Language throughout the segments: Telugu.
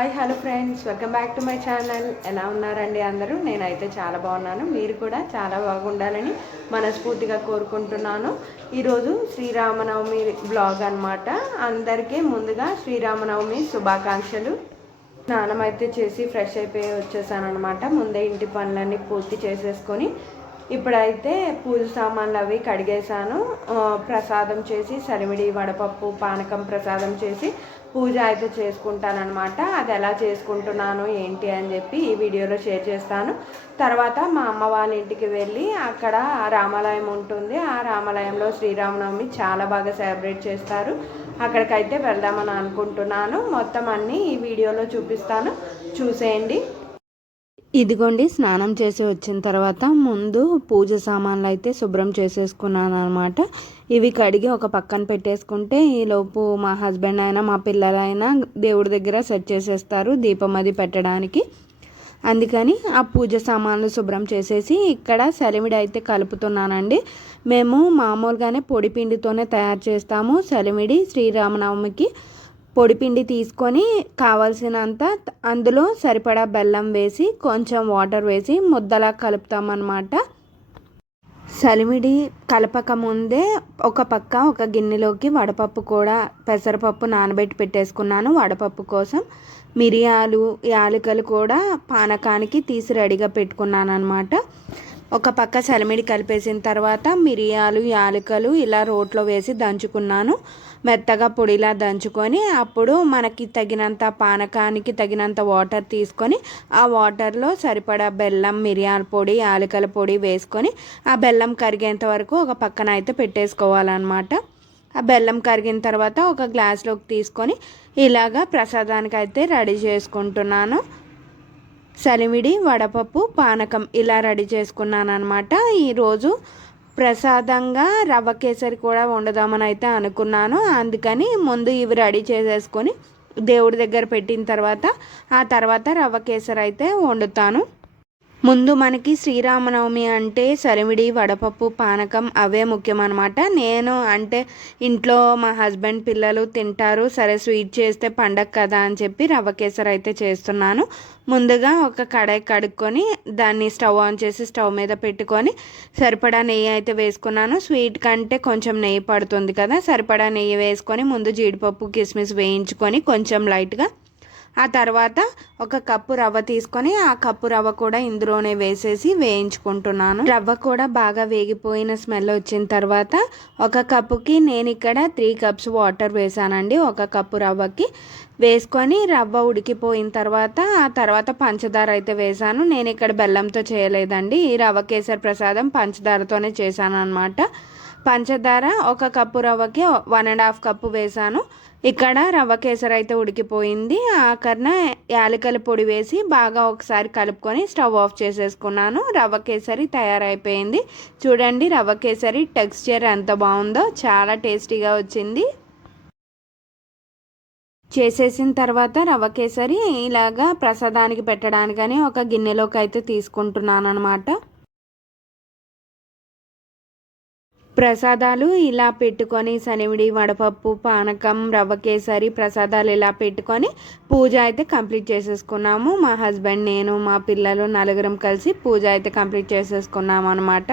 Hi hello friends. Welcome back to my channel. ఎలా ఉన్నారండి అందరూ? నేనైతే చాలా బాగున్నాను. మీరు కూడా చాలా బాగుండాలని మనస్ఫూర్తిగా కోరుకుంటున్నాను. ఈరోజు శ్రీరామనవమి బ్లాగ్ అనమాట అందరికీ ముందుగా శ్రీరామనవమి శుభాకాంక్షలు. స్నానం అయితే చేసి ఫ్రెష్ అయిపోయి వచ్చేసాను అనమాట ముందే ఇంటి పనులన్నీ పూర్తి చేసేసుకొని ఇప్పుడైతే పూజ సామాన్లు అవి కడిగేశాను. ప్రసాదం చేసి సరిమిడి వడపప్పు పానకం ప్రసాదం చేసి పూజ అయితే చేసుకుంటానమాట అది ఎలా చేసుకుంటున్నాను ఏంటి అని చెప్పి ఈ వీడియోలో షేర్ చేస్తాను. తర్వాత మా అమ్మ వాళ్ళ ఇంటికి వెళ్ళి అక్కడ రామాలయం ఉంటుంది. ఆ రామాలయంలో శ్రీరామనవమి చాలా బాగా సెలబ్రేట్ చేస్తారు. అక్కడికైతే వెళ్దామని అనుకుంటున్నాను. మొత్తం అన్నీ ఈ వీడియోలో చూపిస్తాను. చూసేయండి. ఇదిగోండి స్నానం చేసి వచ్చిన తర్వాత ముందు పూజ సామాన్లు అయితే శుభ్రం చేసేసుకున్నాను అనమాట ఇవి కడిగి ఒక పక్కన పెట్టేసుకుంటే ఈలోపు మా హస్బెండ్ అయినా మా పిల్లలైనా దేవుడి దగ్గర సెట్ చేసేస్తారు దీపం అది పెట్టడానికి. అందుకని ఆ పూజ సామాన్లు శుభ్రం చేసేసి ఇక్కడ సెలమిడి అయితే కలుపుతున్నానండి. మేము మామూలుగానే పొడి పిండితోనే తయారు చేస్తాము సెలమిడి శ్రీరామనవమికి. పొడిపిండి తీసుకొని కావాల్సినంత అందులో సరిపడా బెల్లం వేసి కొంచెం వాటర్ వేసి ముద్దలా కలుపుతామన్నమాట. సలిమిడి కలపక ముందే ఒక పక్క ఒక గిన్నెలోకి వడపప్పు కూడా పెసరపప్పు నానబెట్టి పెట్టేసుకున్నాను వడపప్పు కోసం. మిరియాలు యాలకులు కూడా పానకానికి తీసి రెడీగా పెట్టుకున్నాను అనమాట ఒక పక్క సలిమిడి కలిపేసిన తర్వాత మిరియాలు యాలకలు ఇలా రోట్లో వేసి దంచుకున్నాను. మెత్తగా పొడిలా దంచుకొని అప్పుడు మనకి తగినంత పానకానికి తగినంత వాటర్ తీసుకొని ఆ వాటర్లో సరిపడా బెల్లం మిరియాల పొడి యాలకల పొడి వేసుకొని ఆ బెల్లం కరిగేంత వరకు ఒక పక్కన అయితే పెట్టేసుకోవాలన్నమాట. ఆ బెల్లం కరిగిన తర్వాత ఒక గ్లాస్లోకి తీసుకొని ఇలాగా ప్రసాదానికి అయితే రెడీ చేసుకుంటున్నాను. సలిమిడి వడపప్పు పానకం ఇలా రెడీ చేసుకున్నాను అనమాట ఈరోజు ప్రసాదంగా రవ్వ కేసరి కూడా వండుదామని అయితే అనుకున్నాను. అందుకని ముందు ఇవి రెడీ చేసేసుకొని దేవుడి దగ్గర పెట్టిన తర్వాత ఆ తర్వాత రవ్వ కేసరి అయితే వండుతాను. ముందు మనకి శ్రీరామనవమి అంటే సరిమిడి వడపప్పు పానకం అవే ముఖ్యం అనమాట నేను అంటే ఇంట్లో మా హస్బెండ్ పిల్లలు తింటారు సరే స్వీట్ చేస్తే పండగ కదా అని చెప్పి రవ్వ కేసరి అయితే చేస్తున్నాను. ముందుగా ఒక కడాయి కడుక్కొని దాన్ని స్టవ్ ఆన్ చేసి స్టవ్ మీద పెట్టుకొని సరిపడా నెయ్యి అయితే వేసుకున్నాను. స్వీట్ కంటే కొంచెం నెయ్యి పడుతుంది కదా సరిపడా నెయ్యి వేసుకొని ముందు జీడిపప్పు కిస్మిస్ వేయించుకొని కొంచెం లైట్గా ఆ తర్వాత ఒక కప్పు రవ్వ తీసుకొని ఆ కప్పు రవ్వ కూడా ఇందులోనే వేసేసి వేయించుకుంటున్నాను. రవ్వ కూడా బాగా వేగిపోయిన స్మెల్ వచ్చిన తర్వాత ఒక కప్పుకి నేను ఇక్కడ త్రీ కప్స్ వాటర్ వేసానండి. ఒక కప్పు రవ్వకి వేసుకొని రవ్వ ఉడికిపోయిన తర్వాత ఆ తర్వాత పంచదార అయితే వేసాను. నేను ఇక్కడ బెల్లంతో చేయలేదండి. ఈ రవ్వ కేసరి ప్రసాదం పంచదారతోనే చేశాను అనమాట పంచదార ఒక కప్పు రవ్వకి వన్ అండ్ హాఫ్ కప్పు వేసాను. ఇక్కడ రవ్వ కేసరి అయితే ఉడికిపోయింది. ఆఖరిన యాలకల పొడి వేసి బాగా ఒకసారి కలుపుకొని స్టవ్ ఆఫ్ చేసేసుకున్నాను. రవ్వ కేసరి తయారైపోయింది. చూడండి రవ్వ కేసరి టెక్స్చర్ ఎంత బాగుందో చాలా టేస్టీగా వచ్చింది. చేసేసిన తర్వాత రవ్వ కేసరి ఇలాగా ప్రసాదానికి పెట్టడానికని ఒక గిన్నెలోకి అయితే తీసుకుంటున్నాను అనమాట ప్రసాదాలు ఇలా పెట్టుకొని సనివిడి వడపప్పు పానకం రవ్వ కేసరి ప్రసాదాలు ఇలా పెట్టుకొని పూజ అయితే కంప్లీట్ చేసేసుకున్నాము. మా హస్బెండ్ నేను మా పిల్లలు నలుగురం కలిసి పూజ అయితే కంప్లీట్ చేసేసుకున్నాము అనమాట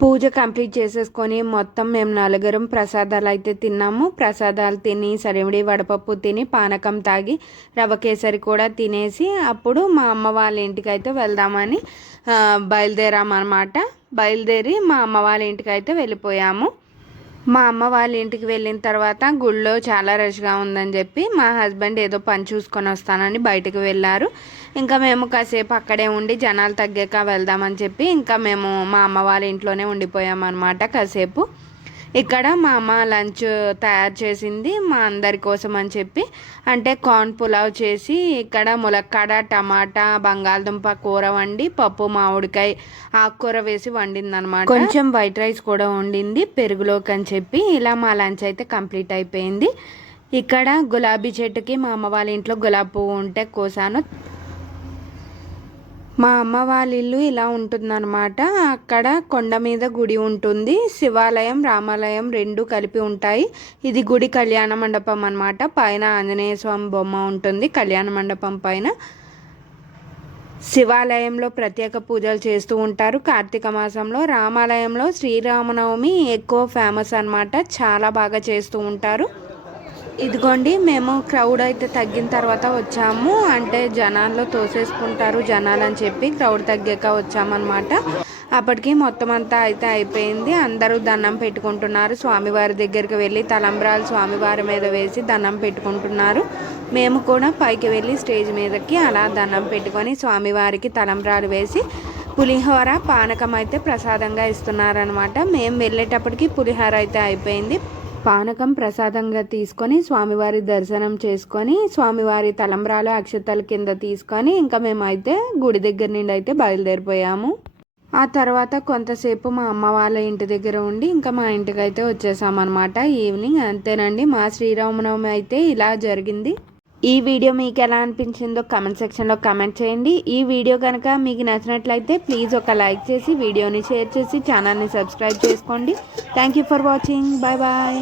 పూజ కంప్లీట్ చేసేసుకొని మొత్తం మేము నలుగురం ప్రసాదాలు అయితే తిన్నాము. ప్రసాదాలు తిని సరిమిడి వడపప్పు తిని పానకం తాగి రవ్వ కేసరి కూడా తినేసి అప్పుడు మా అమ్మ వాళ్ళ ఇంటికి అయితే వెళ్దామని బయలుదేరామన్నమాట. బయలుదేరి మా అమ్మ వాళ్ళ ఇంటికి అయితే వెళ్ళిపోయాము. మా అమ్మ వాళ్ళ ఇంటికి వెళ్ళిన తర్వాత గుళ్ళో చాలా రష్గా ఉందని చెప్పి మా హస్బెండ్ ఏదో పని చూసుకొని వస్తానని బయటకు వెళ్ళారు. ఇంకా మేము కాసేపు అక్కడే ఉండి జనాలు తగ్గాక వెళ్దామని చెప్పి ఇంకా మేము మా అమ్మ వాళ్ళ ఇంట్లోనే ఉండిపోయామన్నమాట కాసేపు. ఇక్కడ మా అమ్మ లంచ్ తయారు చేసింది మా అందరి కోసం అని చెప్పి. అంటే కార్న్ పులావ్ చేసి ఇక్కడ ములక్కాడ టమాటా బంగాళదుంప కూర వండి పప్పు మామిడికాయ ఆకుకూర వేసి వండింది అనమాట కొంచెం వైట్ రైస్ కూడా వండింది పెరుగులోకి అని చెప్పి. ఇలా మా లంచ్ అయితే కంప్లీట్ అయిపోయింది. ఇక్కడ గులాబీ చెట్టుకి మా అమ్మ వాళ్ళ ఇంట్లో గులాబీ పువ్వు ఉంటే కోసాను. మా అమ్మ వాళ్ళ ఇల్లు ఇలా ఉంటుందన్నమాట. అక్కడ కొండ మీద గుడి ఉంటుంది. శివాలయం రామాలయం రెండు కలిపి ఉంటాయి. ఇది గుడి కళ్యాణ మండపం అనమాట పైన ఆంజనేయ స్వామి బొమ్మ ఉంటుంది. కళ్యాణ మండపం పైన శివాలయంలో ప్రత్యేక పూజలు చేస్తూ ఉంటారు. కార్తీక మాసంలో రామాలయంలో శ్రీరామనవమి ఎక్కువ ఫేమస్ అనమాట చాలా బాగా చేస్తూ ఉంటారు. ఇదిగోండి మేము క్రౌడ్ అయితే తగ్గిన తర్వాత వచ్చాము. అంటే జనాల్లో తోసేసుకుంటారు జనాలు అని చెప్పి క్రౌడ్ తగ్గాక వచ్చామన్నమాట. అప్పటికి మొత్తం అంతా అయితే అయిపోయింది. అందరూ దండం పెట్టుకుంటున్నారు. స్వామివారి దగ్గరికి వెళ్ళి తలంబ్రాలు స్వామివారి మీద వేసి దండం పెట్టుకుంటున్నారు. మేము కూడా పైకి వెళ్ళి స్టేజ్ మీదకి అలా దండం పెట్టుకొని స్వామివారికి తలంబ్రాలు వేసి పులిహోర పానకం అయితే ప్రసాదంగా ఇస్తున్నారనమాట మేము వెళ్ళేటప్పటికి పులిహోర అయితే అయిపోయింది. పానకం ప్రసాదంగా తీసుకొని స్వామివారి దర్శనం చేసుకొని స్వామివారి తలంబ్రాలు అక్షతల కింద తీసుకొని ఇంకా మేమైతే గుడి దగ్గర నుండి అయితే బయలుదేరిపోయాము. ఆ తర్వాత కొంతసేపు మా అమ్మ వాళ్ళ ఇంటి దగ్గర ఉండి ఇంకా మా ఇంటికి అయితే వచ్చేసామన్నమాట ఈవినింగ్. అంతేనండి మా శ్రీరామనవమి అయితే ఇలా జరిగింది. ఈ వీడియో మీకు ఎలా అనిపించిందో కమెంట్ సెక్షన్లో కమెంట్ చేయండి. ఈ వీడియో కనుక మీకు నచ్చినట్లయితే ప్లీజ్ ఒక లైక్ చేసి వీడియోని షేర్ చేసి ఛానల్ని సబ్స్క్రైబ్ చేసుకోండి. Thank you for watching bye bye